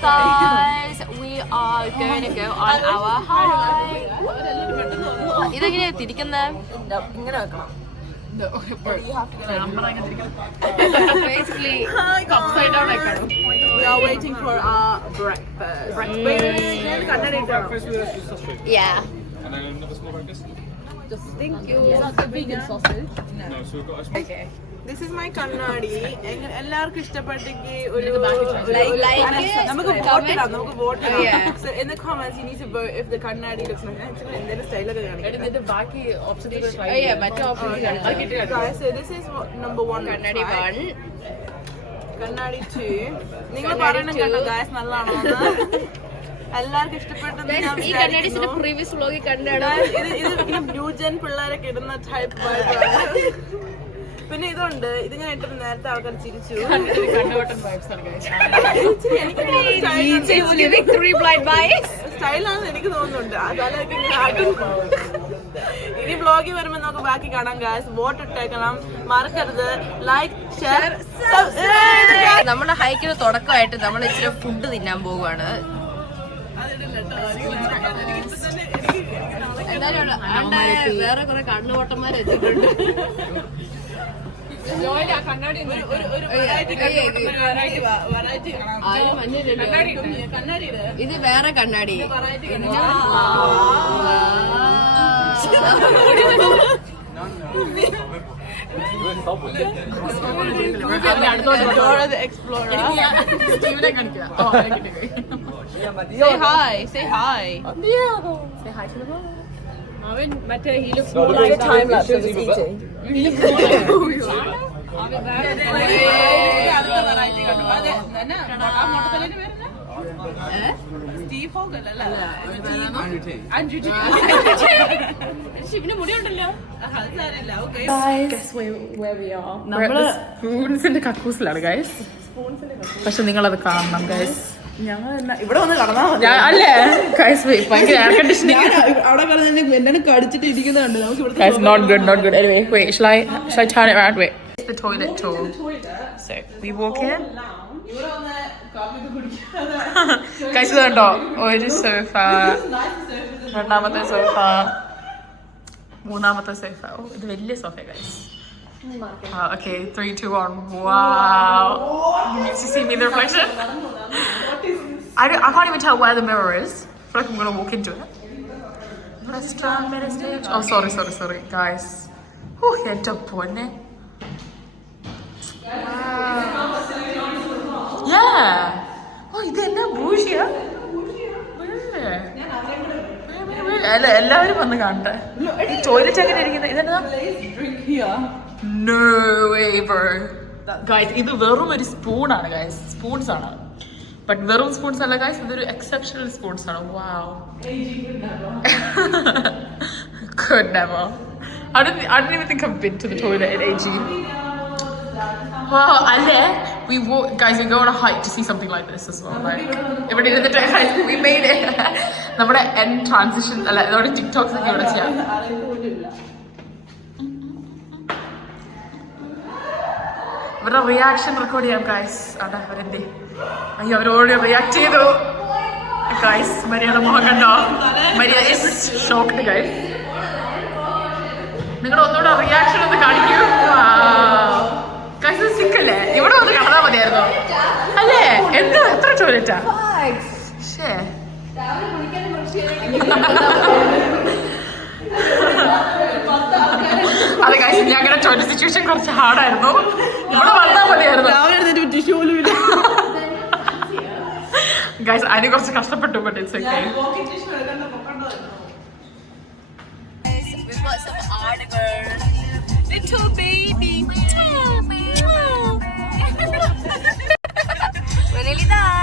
Guys, we are going to go on our hike. ഇതെങ്ങനെയാ തിരിക്കുന്നത്? ഇങ്ങനെ വെക്കണം. Basically, upside down വെക്കണം. We are waiting for our breakfast. Yeah. And then another small breakfast? Thank you. Is that the vegan sausage? No, so we've got a small... Okay. This is my കണ്ണാടി. എല്ലാവർക്കും ഇഷ്ടപ്പെട്ടെങ്കിൽ ഒരു നമുക്ക് vote ഇടാം. So in the comments you need to vote if the കണ്ണാടി looks like എന്തെങ്കിലും സ്റ്റൈലൊക്കെ കാണിക്കാം. ബാക്കി ഓപ്ഷൻസ് മറ്റേ options Guys, so this is number 1. കണ്ണാടി 1. കണ്ണാടി 2. നിങ്ങൾ പറയണം കേട്ടോ ഗായ്സ് നല്ലതാണോ എന്ന്. എല്ലാവർക്കും ഇഷ്ടപ്പെട്ടത് ഈ കണ്ണാടിസിന്റെ പ്രീവിയസ് വ്ലോഗിൽ കണ്ടാണ്. ഇത് ന്യൂ ജെൻ പിള്ളേരൊക്കെ ഇടുന്ന ടൈപ്പ് വൈബാണ്. പിന്നെ ഇതുണ്ട്, ഇത് ഞാൻ ഇട്ടപ്പോൾ നേരത്തെ ആൾക്കാർ ചിരിച്ചു. സ്റ്റൈലാണെന്ന് എനിക്ക് തോന്നുന്നുണ്ട്. അതാലൊക്കെ ഇനി ബ്ലോഗിൽ വരുമ്പോൾ നമുക്ക് ബാക്കി കാണാം. ഗായ്സ് വോട്ട് ഇട്ടേക്കണം, മറക്കരുത്. Like, share, subscribe. നമ്മുടെ ഹൈക്കിന് തുടക്കമായിട്ട് നമ്മൾ ഇച്ചിരി ഫുഡ് തിന്നാൻ പോവുകയാണ്. വേറെ കുറെ കണ്ണുവോട്ടന്മാർ എത്തിയിട്ടുണ്ട്. ഇത് വേറെ കണ്ണാടി. Say hi, say hi. Say hi to the vlog. He looks more like a time lapse of his eating. Guess where we are. നമ്മള് സ്പൂൺസിന്റെ കക്കൂസിലാണ് ഗൈസ്. പക്ഷെ നിങ്ങളത് കാണണം ഗൈസ്. ഇവിടെ വന്ന് കടന്നാ അല്ലേ ഗൈസ്? ഭയങ്കര എയർ കണ്ടീഷനിങ്. അവിടെ കിടന്നെ എന്താണ് കടിച്ചിട്ട് ഇരിക്കുന്നുണ്ട്. നമുക്ക് Guys, not good. Anyway, wait, shall I turn it around? Wait. It's the toilet tour. So we walk in. Guys, ഇതുണ്ടോ ഒരു സോഫ, രണ്ടാമത്തെ സോഫ, മൂന്നാമത്തെ സോഫ. ഇത് വലിയ sofa guys. Okay, 3, 2, 1. Wow. You need to see me in the reflection. I can't even tell where the mirror is. I feel like I'm gonna walk into it. Restaurant, better stage. Oh, sorry, guys. Oh, head up one. Yeah. Oh, ഇത് എന്നാ ബൂഷിയാ? എല്ലാവരും വന്ന് കാണട്ടെ. Toilet എങ്ങനെ ഇരിക്കുന്നത്? ഇതെന്നാ? No way, bro. Guys, ഇത് വെറും ഒരു സ്പൂണാണ് ഗൈസ്. സ്പൂൺസ് ആണ്. But വെറും സ്പൂൺസ് അല്ല ഗൈസ്, ഇതൊരു എക്സെപ്ഷണൽ സ്പൂൺസ് ആണ്. Wow. Could never. I don't even think I've been to the toilet in AG. Wow, അല്ലേ? Guys, we go on a hike to see something like this as well. Like, ഇവിടെ ഇരുന്നിട്ട് we made it. നമ്മുടെ end transition അല്ല, നമ്മുടെ TikToks ഒക്കെ ഇവിടെ ചെയ്യാം. ഇവരുടെ റിയാക്ഷൻ റെക്കോർഡ് ചെയ്യാം ഗൈസ്. അവിടെ അവരെന്തേ അയ്യോ അവരോട് റിയാക്ട് ചെയ്തു ഗൈസ്. മരിയയുടെ മുഖം കണ്ടോ? Maria is shocked guys. നിങ്ങളുടെ ഒന്നുകൂടെ റിയാക്ഷൻ ഒന്ന് കാണിക്കൂ. ഗൈസ് സിക്കല്ലേ? ഇവിടെ വന്ന് കാണാൻ മതിയായിരുന്നു അല്ലേ? എന്താ എത്ര ടോയ്ലറ്റാ? അതെ ഗൈസ്, ഞങ്ങളുടെ ടോയ്ലറ്റ് സിറ്റുവേഷൻ കുറച്ച് ഹാർഡായിരുന്നു. ഇവിടെ വന്നാൽ മതിയായിരുന്നു. ഗൈസ് അതിന് കുറച്ച് കഷ്ടപ്പെട്ടു. But it's okay. We've got some articles. Little baby. We're nearly there.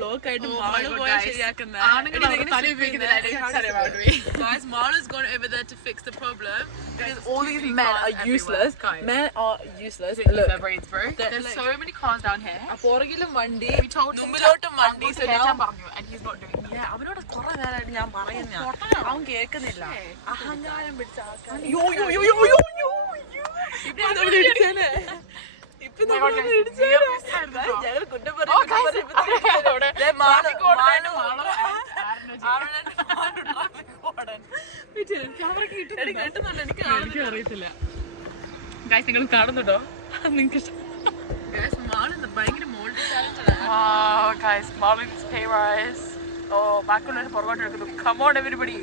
Block ആയിട്ട് മാള് പോയാൽ ശരിയാക്കുന്ന. Guys, Marla's gone over there to fix the problem because all these men are useless. Men are useless. Look, there's so many cars down here. പുറകിലും വണ്ടി, മുമ്പിലോട്ടും വണ്ടി. And he's not doing it. അവനോട് കുറെ നേരമായിട്ട് ഞാൻ പറയുന്ന അവൻ കേൾക്കുന്നില്ല. അഹങ്കാരം പിടിച്ച ആൾക്കാർ. ഇപ്പൊ ഞങ്ങൾ കുറ്റം അറിയത്തില്ല. നിങ്ങൾ കാണുന്നുണ്ടോ? നിങ്ങൾക്ക് ബാക്കിയുള്ളവർ പുറകോട്ട് എടുക്കുന്നു. Come on everybody.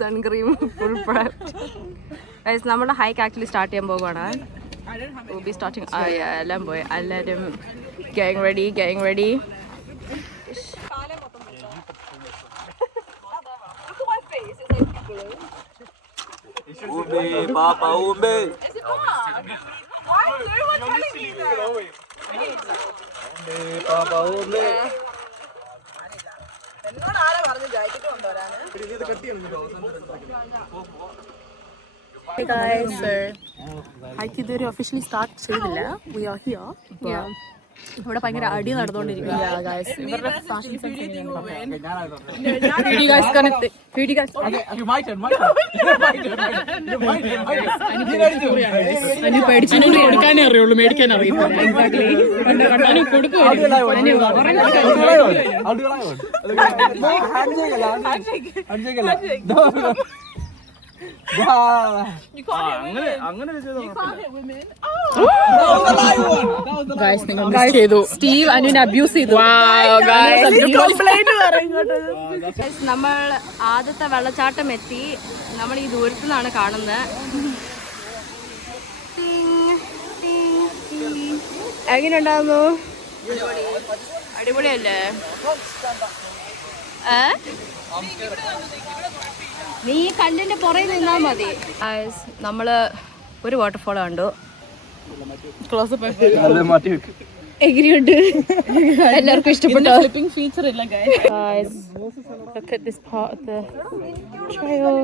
Sun cream full നമ്മുടെ ഹൈക്ക് ആക്ച്വലി സ്റ്റാർട്ട് ചെയ്യാൻ പോകുവാണ്. സ്റ്റാർട്ടിങ് എല്ലാം പോയി. എല്ലാവരും getting ready. Papa Umbe. Papa Umbe. എന്നോട് ആരാ പറഞ്ഞു ജാക്കറ്റ് കൊണ്ടുവരാന്? ഹൈക്ക് ഇതുവരെ ഒഫീഷ്യലി സ്റ്റാർട്ട് ചെയ്തില്ല. We are here. ഇവിടെ ഭയങ്കര അടി നടന്നുകൊണ്ടിരിക്കുകയാണ്. എടുക്കാനേ അറിയുള്ളൂ, മേടിക്കാൻ അറിയില്ല. സ്റ്റീവ് അനുവിനെ അബ്യൂസ് ചെയ്തു. നമ്മൾ ആദ്യത്തെ വെള്ളച്ചാട്ടം എത്തി. നമ്മൾ ഈ ദൂരത്തു നിന്നാണ് കാണുന്നത്. എങ്ങനെയുണ്ടായിരുന്നു? അടിപൊളിയല്ലേ? നീ കല്ലിന്റെ പുറകിൽ നിന്നാ മതി. നമ്മള് ഒരു വാട്ടർഫോൾ കണ്ടു. എങ്ങനെയുണ്ട്? എല്ലാവർക്കും ഇഷ്ടപ്പെട്ടോ? ഫീച്ചർ ഇല്ല Look at this part of the trail.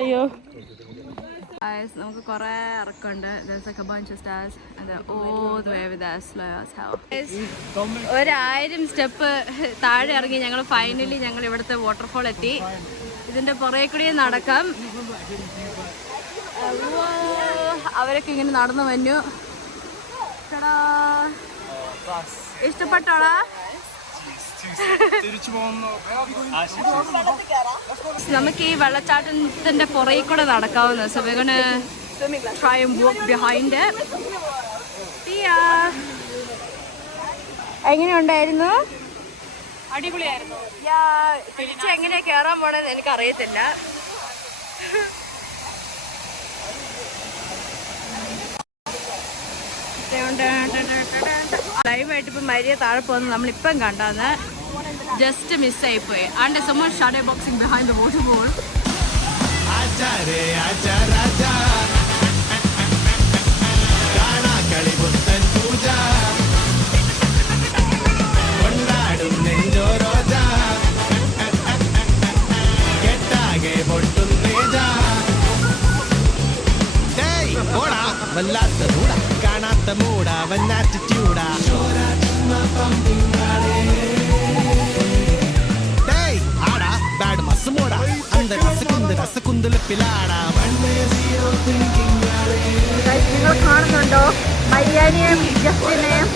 അയ്യോ നമുക്ക് കുറെ ഇറക്കമുണ്ട്. There's like a bunch of stairs and they're all the way over there, slow as hell. 1000 step താഴെ ഇറങ്ങി ഞങ്ങൾ ഫൈനലി ഇവിടുത്തെ വാട്ടർഫോൾ എത്തി. ഇതിന്റെ പുറകെ കൂടി നടക്കാം. അവരൊക്കെ ഇങ്ങനെ നടന്നു വന്നു. ഇഷ്ടപ്പെട്ടോടാ? നമുക്ക് ഈ വെള്ളച്ചാട്ടത്തിന്റെ പുറകെ കൂടെ നടക്കാവുന്ന. So we're gonna try and walk behind it. എങ്ങനെയുണ്ടായിരുന്നു? അടിപൊളിയായിരുന്നു. തിരിച്ച് എങ്ങനെയാ കേറാൻ പോണെന്ന് എനിക്ക് അറിയത്തില്ല. ലൈവായിട്ട് ഇപ്പം മരിയ താഴെ പോകുന്നത് നമ്മളിപ്പം കണ്ടാന്ന്. ജസ്റ്റ് മിസ്സായിപ്പോയി. And someone shadow boxing behind the waterfall. വല്ലാത്ത മൂട കാണാത്ത മൂട വന്നാറ്റിറ്റ്യൂഡ ആടാ ബാഡ് മസ് മൂട അന്ത രസകുന്ദല പിലാടാ. നിങ്ങൾ കാണുന്നുണ്ടോ മരിയാനെയും ജസ്റ്റിനെയും?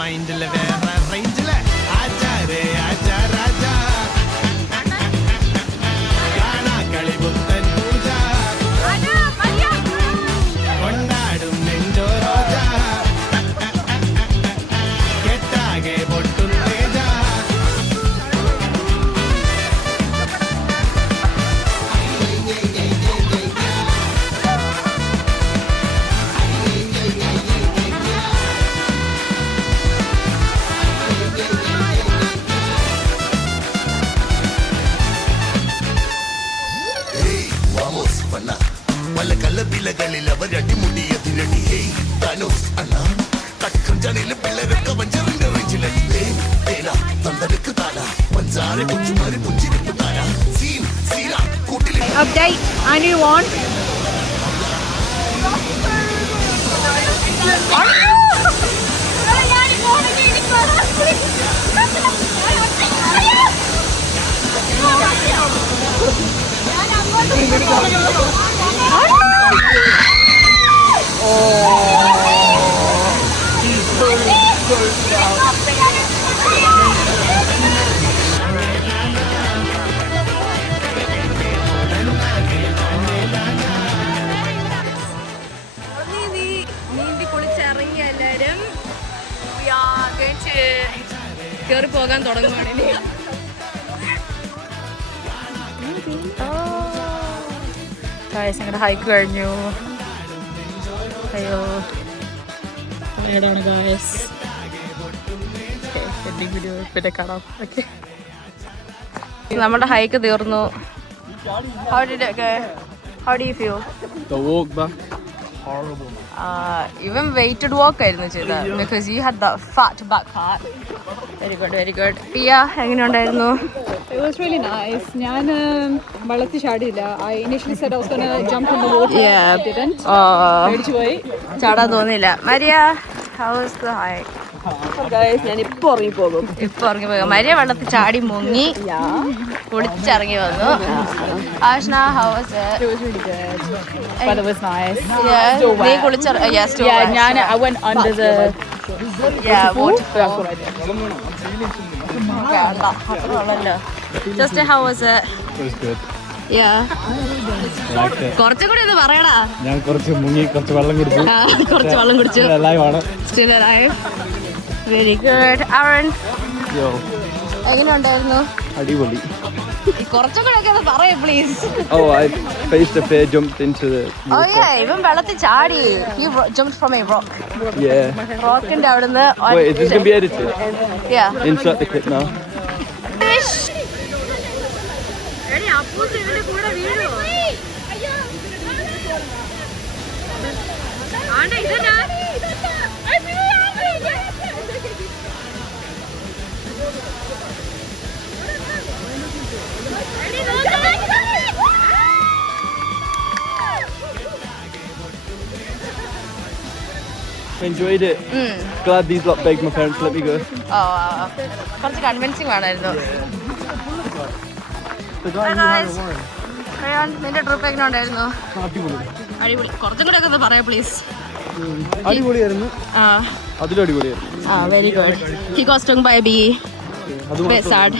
മൈൻഡില് വേറെ റേഞ്ചില് ആചാരേ ആചാരാജ കാണാ കളി പുത്തൻ പൂജ കൊണ്ടാടും നെഞ്ചോ റോജ കെട്ടാകെ പൊട്ടും തേജ. പല കലപിലകളിൽ അവരടിമുടിയതിരടി. ഹേയ് താനോസ് അണ്ണ തക്കം ജണില് പിള്ളേരൊക്കെ വഞ്ചറിന്റെ റേഞ്ചിലെ സാറെ കൊച്ചുമാര് പുഞ്ചിരിപ്പ് തരാം സീൻ സീന കൂട്ടിൽ Update. I knew one. നീന്തി കുളിച്ചിറങ്ങിയ എല്ലാവരും കയറി പോകാൻ തുടങ്ങുവാണ്. ഞങ്ങളുടെ ഹൈക്ക് കഴിഞ്ഞു. അയ്യോ ഏടാണ് ഗായസ്. വീഡിയോ പിന്നെ കാണാം. ഓക്കെ, നമ്മുടെ ഹൈക്ക് തീർന്നു. How did it go? How do you feel? The walk back, horrible. Even weighted walk ആയിരുന്നു ചെയ്തത് because you had that fat back part. Very good, very good. Pia, എങ്ങനെയുണ്ടായിരുന്നു? It was really nice. ഞാൻ വെള്ളത്തിൽ ചാടിയില്ല. I initially said I was going to jump in the water. Yeah. I didn't. പേടിച്ചു പോയി. ചാടാൻ തോന്നിയില്ല. Maria, how was the hike? ഞാൻ ഇപ്പോൾ ഇറങ്ങിപ്പോകും. ഇപ്പൊ ഇറങ്ങി പോയി. മരിയ വെള്ളത്തിൽ ചാടി മുങ്ങി കുളിച്ചിറങ്ങി വന്നു. Ashna, how was it? It was really good. Weather was nice. Yeah, Still wet. നീ കുളിച്ചിറ yeah, still wet. I went under the Yeah, pool. waterfall. That's what I did. Just how was it? It was good. Yeah. Liked it. കുറച്ചും കൂടി ഒന്ന് പറയടാ. ഞാൻ കുറച്ച് മുങ്ങി കുറച്ച് വെള്ളം കുടിച്ചു. കുറച്ച് വെള്ളം കുടിച്ചു. ലൈവ് ആണ്. Still alive. Very good. Aaron, യോ എങ്ങനെയുണ്ടായിരുന്നു? അടിപൊളി. കുറച്ചും കൂടെ ഒക്കെ ഒന്ന് പറയേ please. Oh, I faced a fair, jumped into the Oh yeah, ഇവൻ വെള്ളത്തിൽ ചാടി. He jumped from a rock. yeah. റോക്കിന്റെ അവിടുന്ന് Wait, is this gonna be edited? Yeah. Insert the clip now. എടി അപ്പൂസ് ഇവന്റെ കൂടെ വീഴുവോ? ആണ്ടെ ഇതെന്നാ? Enjoyed it. Glad these lot begged my parents to let me go. കുറച്ച് convincing വേണമായിരുന്നു. നിന്റെ ട്രിപ്പ് എങ്ങനെ ഉണ്ടായിരുന്നു? അടിപൊളി. കുറച്ചും കൂടെ ഒക്കെ ഒന്ന് പറയാം പ്ലീസ്. അടിപൊളിയായിരുന്നു. അതിലും അടിപൊളിയായിരുന്നു. Very good. He got stung by a bee. Bit sad.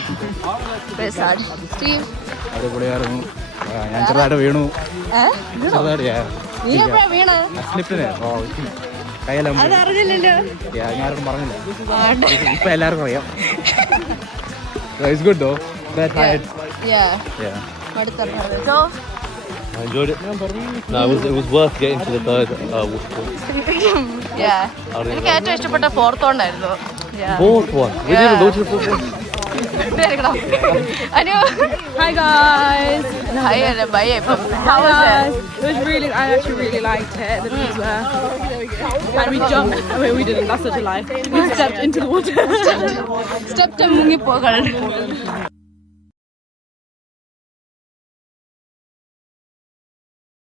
Steve. അടിപൊളിയായിരുന്നു. ഞാൻ ചെറുതായിട്ട് വീണു. ചെറുതായിട്ട് നീ എപ്പോഴാ വീണ്? സ്ലിപ്പിന് കയ്യെല്ലാം അത് അറിഞ്ഞില്ലല്ലോ. ഞാനൊന്നും പറഞ്ഞില്ല. ഇപ്പൊ എല്ലാവർക്കും അറിയാം. It's good though. That high. Yeah. മടുത്തിറങ്ങുന്നത്. So I enjoyed it. No, it was worth getting to the bird waterfall. എനിക്ക് ഏറ്റവും ഇഷ്ടപ്പെട്ട ഫോർത്ത് കൊണ്ടായിരുന്നു. Fourth one. We didn't go to the fourth one. Anu, Hi guys. hi അല്ല bye ഇപ്പം. How was it? It was really. I actually really liked it. The views were. And we jumped. I mean, we didn't. That's such a lie. We stepped into the water. Step മുങ്ങിപ്പോകൾ.